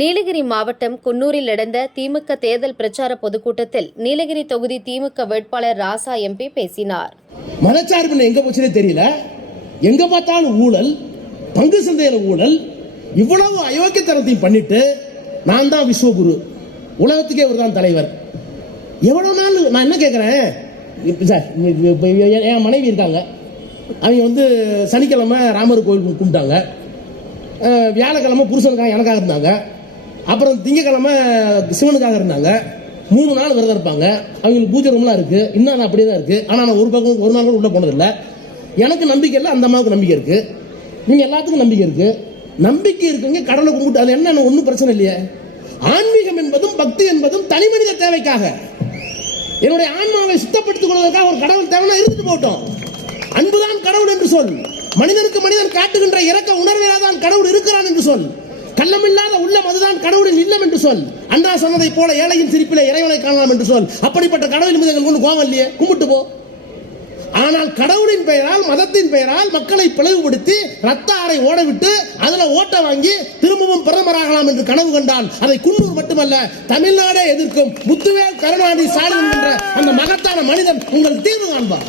நீலகிரி மாவட்டம் குன்னூரில் நடந்த திமுக தேர்தல் பிரச்சார பொதுக்கூட்டத்தில் நீலகிரி தொகுதி திமுக வேட்பாளர் ராசா எம்பி பேசினார். மனச்சார்பு எங்க போச்சுனே தெரியல. எங்க பார்த்தாலும் ஊழல் பங்கு சந்தையில ஊழல் இவ்வளவு அயோக்கியத்தனத்தையும் பண்ணிட்டு நான் தான் விஸ்வகுரு. உலகத்துக்கே ஒரு தான் தலைவர். எவ்வளவு நாள் நான் என்ன கேட்குறேன் சார் என் மனைவி இருக்காங்க. அவங்க வந்து சனிக்கிழமை ராமர் கோயில் கும்பிட்டாங்க. வியாழக்கிழமை புருஷனுக்காக எனக்காக இருந்தாங்க. அப்புறம் திங்கக்கிழமை சிவனுக்காக இருந்தாங்க. மூணு நாள் விரதம் இருப்பாங்க. அவங்களுக்கு பூஜை ரூம்லாம் இருக்கு. இன்னும் நான் அப்படியே தான் இருக்கு. ஆனால் நான் ஒரு பக்கம் ஒரு நாள் கூட உள்ள போனதில்லை. எனக்கு நம்பிக்கை இல்லை. அந்த அம்மாவுக்கு நம்பிக்கை இருக்கு. நீங்க எல்லாத்துக்கும் நம்பிக்கை இருக்கு. நம்பிக்கை இருக்குங்க. கடலை கும்பிட்டு அது என்ன ஒன்றும் பிரச்சனை இல்லையே. ஆன்மீகம் என்பதும் பக்தி என்பதும் தனி மனித தேவைக்காக. என்னுடைய ஆன்மாவை சுத்தப்படுத்திக் கொள்வதற்காக ஒரு கடவுள் தேவைன்னா இருந்துட்டு போட்டோம் அன்புதான் கடவுள் என்று சொல். மனிதனுக்கு மனிதன் காட்டுகின்ற இறக்க உணர்விலாதான் கடவுள் இருக்கிறான் என்று சொல். கள்ளமில்லாத உள்ளம் அதுதான் கடவுளின் இல்லம் என்று சொல். அண்ணா சொன்னதை போல ஏழையின் சிரிப்பிலே இறைவனை காணலாம் என்று சொல். அப்படிப்பட்ட கடவுளின் மீது எங்களுக்கு கோவம் இல்லையே? கும்பிட்டு போ. ஆனால் கடவுளின் பெயரால் மதத்தின் பெயரால் மக்களை பிளவுபடுத்தி ரத்த ஆறை ஓடவிட்டு அதில் அதுல ஓட்ட வாங்கி திரும்பவும் பிரதமராகலாம் என்று கனவு கண்டால் அதை குன்னூர் மட்டுமல்ல தமிழ்நாடே எதிர்க்கும் முத்துவேல் கருணாநிதி ஸ்டாலின் என்ற அந்த மகத்தான மனிதன் உங்கள் தீர்வு காண்பார்.